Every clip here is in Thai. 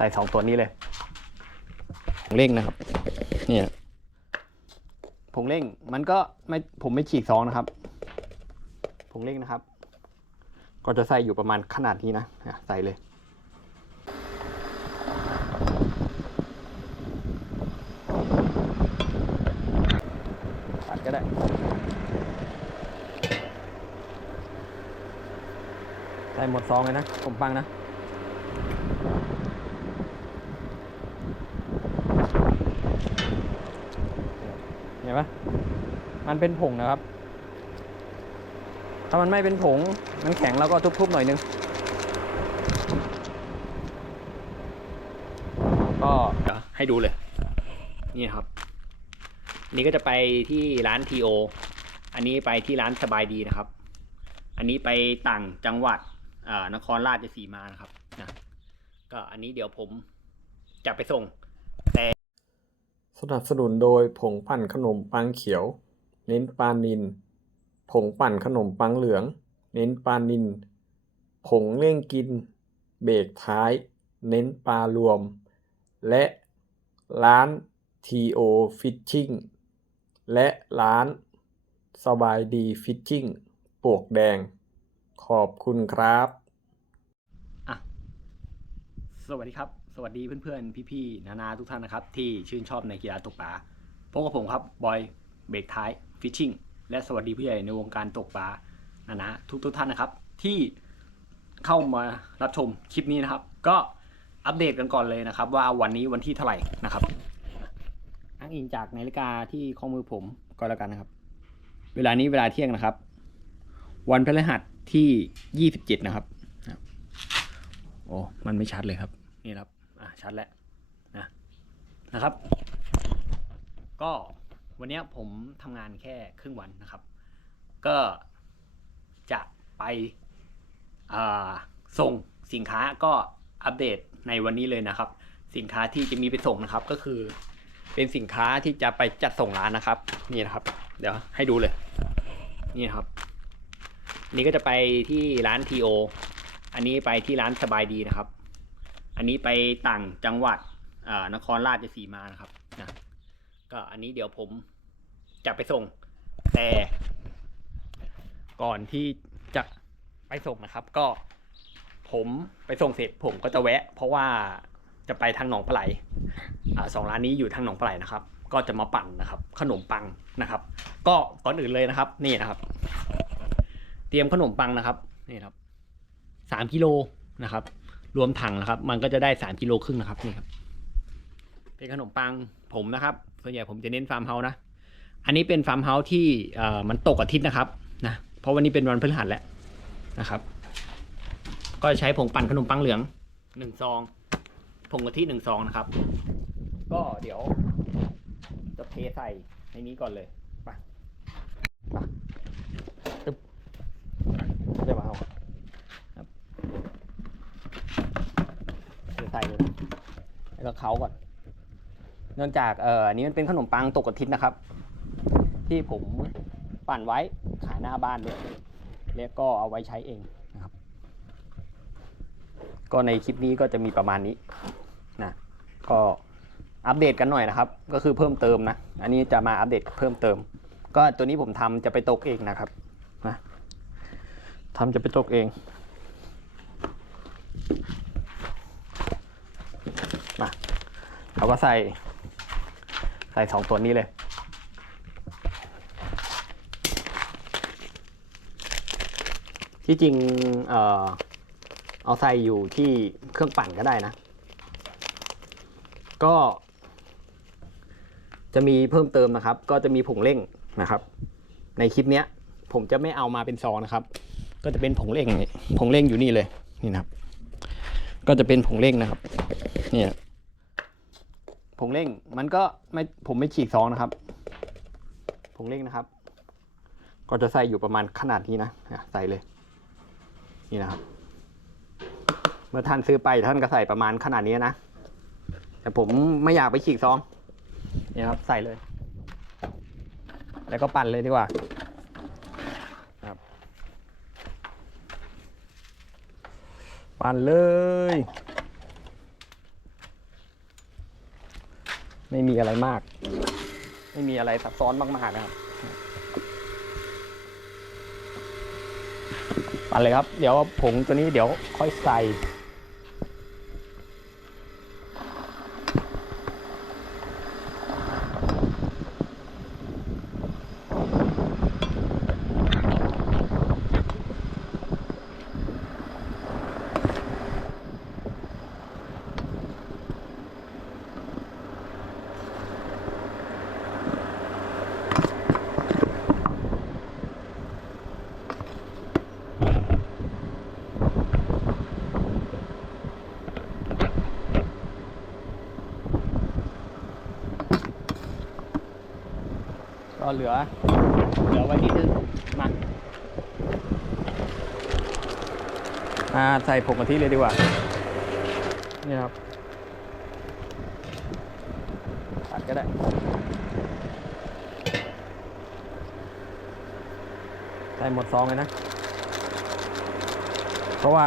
ใส่สองตัวนี้เลยผงเร่งนะครับ เนี่ยผงเร่งมันก็ไม่ผมไม่ฉีกซองนะครับผงเร่งนะครับ ก็จะใส่อยู่ประมาณขนาดนี้นะอะใส่เลยตัดก็ได้ใส่หมดซองเลยนะผมฟังนะ ห็นปะมันเป็นผงนะครับ ถ้ามันไม่เป็นผง มันแข็งแล้วก็ทุบๆหน่อยนึง ก็เดี๋ยวให้ดูเลย นี่ครับ นี่ก็จะไปที่ร้านทีโอ อันนี้ไปที่ร้านสบายดีนะครับ อันนี้ไปต่างจังหวัดนครราชสีมานะครับนะก็อันนี้เดี๋ยวผมจะไปส่ง สนับสนุนโดยผงปั่นขนมปังเขียว เน้นปลานิน ผงปั่นขนมปังเหลือง เน้นปลานิน ผงเร่งกิน เบรกท้าย เน้นปลารวม และร้าน TO Fishing และร้านสบายดีฟิชชิ่งปลวกแดง ขอบคุณครับ อะ สวัสดีครับ สวัสดีเพื่อนๆ พี่ๆ นานาทุกท่านนะครับ ที่ชื่นชอบในกีฬาตกปลาพบกับผมครับ บอยเบรกท้ายฟิชชิ่งและสวัสดีผู้ใหญ่ในวงการตกปลานานาทุกทุกๆท่านนะครับ ที่เข้ามารับชมคลิปนี้นะครับ ก็อัปเดตกันก่อนเลยนะครับ ว่าวันนี้วันที่เท่าไหร่นะครับอ้างอิงจากนาฬิกาที่ข้อมือผมก็แล้วกันนะครับ เวลานี้เวลาเที่ยงนะครับ วันพฤหัสที่ยี่สิบเจ็ดนะครับโอ้มันไม่ชัดเลยครับ นี่ครับ อ่าชัดแล้วนะนะครับ ก็วันนี้ผมทำงานแค่ครึ่งวันนะครับ ก็จะไปส่งสินค้าก็อัปเดตในวันนี้เลยนะครับ สินค้าที่จะมีไปส่งนะครับก็คือ เป็นสินค้าที่จะไปจัดส่งร้านนะครับ นี่นะครับ เดี๋ยวให้ดูเลย นี่นครับ นี่ก็จะไปที่ร้านทีโออันนี้ไปที่ร้านสบายดีนะครับ อันนี้ไปต่างจังหวัดนครราชสีมานะครับนะก็อันนี้เดี๋ยวผมจะไปส่ง แต่ก่อนที่จะไปส่งนะครับ ก็ผมไปส่งเสร็จผมก็จะแวะ เพราะว่าจะไปทางหนองปลาไหลอ่าสองร้านนี้อยู่ทางหนองปลาไหลนะครับ ก็จะมาปั่นนะครับ ขนมปังนะครับ ก็ก่อนอื่นเลยนะครับ นี่นะครับ เตรียมขนมปังนะครับนี่ครับสามกิโลนะครับ รวมถังนะครับ มันก็จะได้สามกิโลครึ่งนะครับนี่ครับ เป็นขนมปังผมนะครับ ส่วนใหญ่ผมจะเน้นฟาร์มเฮาส์นะ อันนี้เป็นฟาร์มเฮาส์ที่มันตกอาทิตย์นะครับนะ เพราะวันนี้เป็นวันพฤหัสแล้วนะครับ ก็ใช้ผงปั่นขนมปังเหลืองหนึ่งซอง ผงกะทิหนึ่งซองนะครับ ก็เดี๋ยวจะเทใส่ในนี้ก่อนเลยไปไปตึ๊บเดี๋ยวมาเอา ใส่เลยนะ แล้วก็เขาก่อน เนื่องจากเอ่ออันนี้มันเป็นขนมปังตกอาทิตย์นะครับ ที่ผมปั่นไว้ขายหน้าบ้านด้วยแล้วก็เอาไว้ใช้เองนะครับ ก็ในคลิปนี้ก็จะมีประมาณนี้นะก็อัปเดตกันหน่อยนะครับ ก็คือเพิ่มเติมนะ อันนี้จะมาอัปเดตเพิ่มเติม ก็ตัวนี้ผมทำจะไปตกเองนะครับนะทำจะไปตกเอง มา เราก็ใส่ ใส่สองตัวนี้เลย ที่จริง เออเอาใส่อยู่ที่เครื่องปั่นก็ได้นะ ก็ จะมีเพิ่มเติมนะครับ ก็จะมีผงเร่งนะครับ ในคลิปเนี้ย ผมจะไม่เอามาเป็นซองนะครับ ก็จะเป็นผงเร่งนี่ผงเร่งอยู่นี่เลยนี่นะครับ ก็จะเป็นผงเร่งนะครับ เนี่ย ผงเร่งมันก็ไม่ผมไม่ฉีกซองนะครับ ผงเร่งนะครับ ก็จะใส่อยู่ประมาณขนาดนี้นะใส่เลย นี่นะครับ เมื่อท่านซื้อไปท่านก็ใส่ประมาณขนาดนี้นะ แต่ผมไม่อยากไปฉีกซอง นี่ครับ ใส่เลย แล้วก็ปั่นเลยดีกว่าครับปั่นเลย ไม่มีอะไรมาก ไม่มีอะไรซับซ้อนมากๆนะครับปั่นเลยครับ เดี๋ยวผงตัวนี้เดี๋ยวค่อยใส่ ก็เหลือ เหลือไว้นิดนึงมาอ่าใส่ผงกะทิเลยดีกว่านี่ครับตัดก็ได้ใส่หมดซองเลยนะ เพราะว่า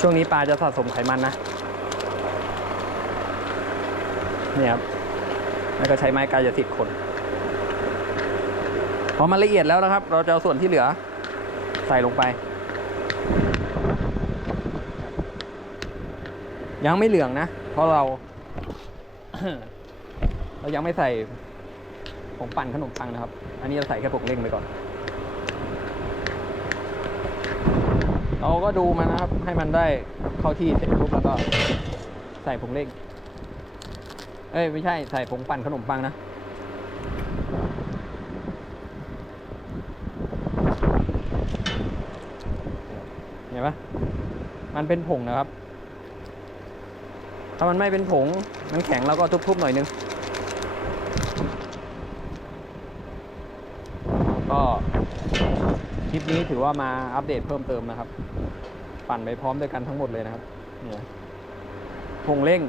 ช่วงนี้ปลาจะสะสมไขมันนะนี่ครับ แล้วก็ใช้ไม้กายสิทธิ์คน พอมันละเอียดแล้วนะครับ เราจะเอาส่วนที่เหลือใส่ลงไป ยังไม่เหลืองนะ เพราะเรา เรายังไม่ใส่ผงปั่นขนมปังนะครับ อันนี้เราใส่แค่ผงเร่งไปก่อน เราก็ดูมันนะครับ ให้มันได้เข้าที่เสร็จปุ๊บแล้วก็ใส่ผงเร่ง เอ้ยไม่ใช่ใส่ผงปั่นขนมปังนะ เห็นปะ มันเป็นผงนะครับ ถ้ามันไม่เป็นผง มันแข็งแล้วก็ทุบๆหน่อยนึง ก็คลิปนี้ถือว่ามาอัปเดตเพิ่มเติมนะครับ ปั่นไปพร้อมด้วยกันทั้งหมดเลยนะครับ เนี่ยผงเร่ง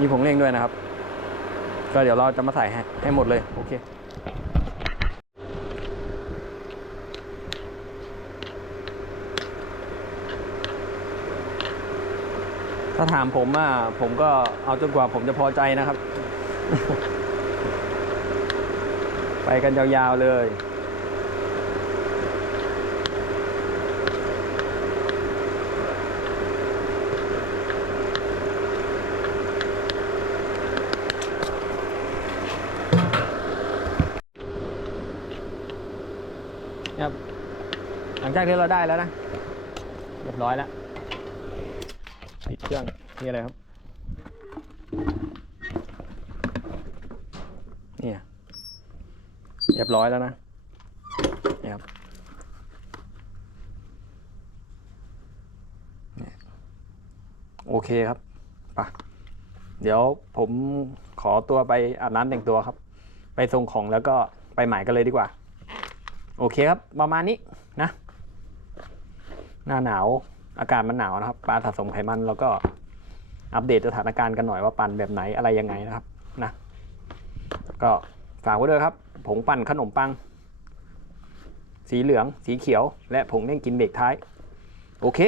มีผงเร่งด้วยนะครับ ก็เดี๋ยวเราจะมาใส่ให้ให้หมดเลย โอเค ถ้าถามผมอะผมก็เอาจนกว่าผมจะพอใจนะครับ ไปกันยาวๆเลยครับ หลังจากที่เราได้แล้วนะ เรียบร้อยแล้วิดเครื่องนี่อะไรครับเนี่ยเรียบร้อยแล้วนะเนี่ยครับนี่โอเคครับไปะเดี๋ยวผมขอตัวไปอาบน้ำแต่งตัวครับ ไปส่งของแล้วก็ไปหมายกันเลยดีกว่า โอเคครับ ประมาณนี้นะ หน้าหนาว อากาศมันหนาวนะครับ ปลาสะสมไขมันแล้วก็อัปเดตสถานการณ์กันหน่อยว่าปั่นแบบไหนอะไรยังไงนะครับนะก็ฝากไว้ด้วยครับ ผงปั่นขนมปัง สีเหลือง สีเขียว และผงเล่งกินเบรกท้าย โอเค